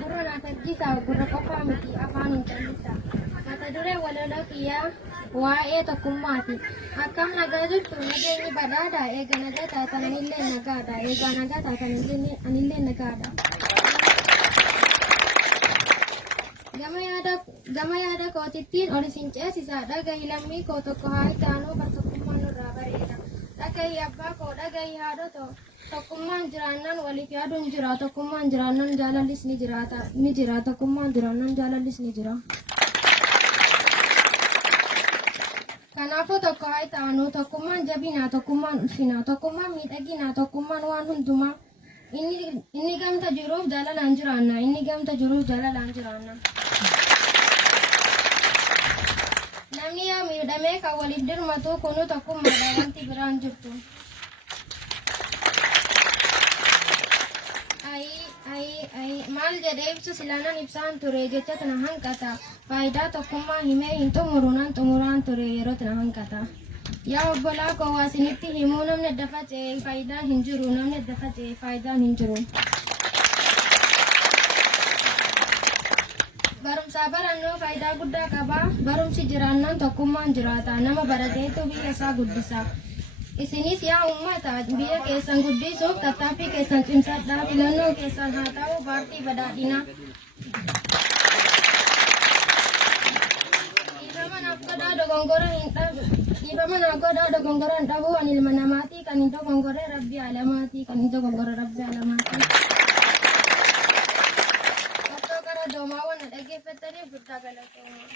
gurra na tarjisa gurra qofaa miti afaanin callisa. Mata duree walaloo kiyyaa waa'ee tokkummaati. Akkam nagaa jirtu nageenyi badhaadha. Eega nagaa taatan anillee nagaadha. Eega nagaa taatan anillee nagaadha. Gama yaada kootittiin ol isin ceesisa. Dhagahi lammii koo tokko haa itaanuu kan tokkummaan nurraa bareeda. Dhagahi abbaa koo dhagahi haadhotoo. Tokkummaan jiraannan waliif yaaduun jira. Tokkummaan jiraannan jaalallis ni jira. Tokkummaan jiraannan jaalallis ni jira. Kanaafuu tokko haa ta'anu. Tokkummaan jabinaa, tokkummaan ulfinaa, tokkummaan miidhaginaa, tokkummaan waan hundumaa. Inni gamta jiruuf jaalalaan jiraanna. Inni gamta jiruuf jaalalaan jiraanna. Namni yoo miidhamee kan waliif dirmatu kunu tokkummaadha wanti biraan jirtu. Maal jedhee ibsu silaanan ibsaan ture jecha tana hanqata. Faayidaa tokkummaa himee hin xumuruunan xumuraan ture yeroo tana hanqata. Yaa obbolaa koo waa isinitti himuu namni adda faca'e faayidaan hin jiru. Namni adda faca'e faayidaan hin jiru. Barumsaa barannoo faayidaa guddaa qaba. Barumsi jiraannaan tokkummaan jiraata. Nama barateetu biyya isaa guddisa. Isinis yaa uummata biyya keessan guddisuuf tattaaffii keessan cimsadhaa. Filannoo keessan haa ta'u paartii badhaadhinaa. Dhiifama naaf godhaa dogongora hin dhabu. Ani ilma namaatii kan hin dogongore rabbi alamaatii kan hin dogongore rabbi alamaatii. Doomaa waan dhaggeeffataniif guddaa galatoomaa.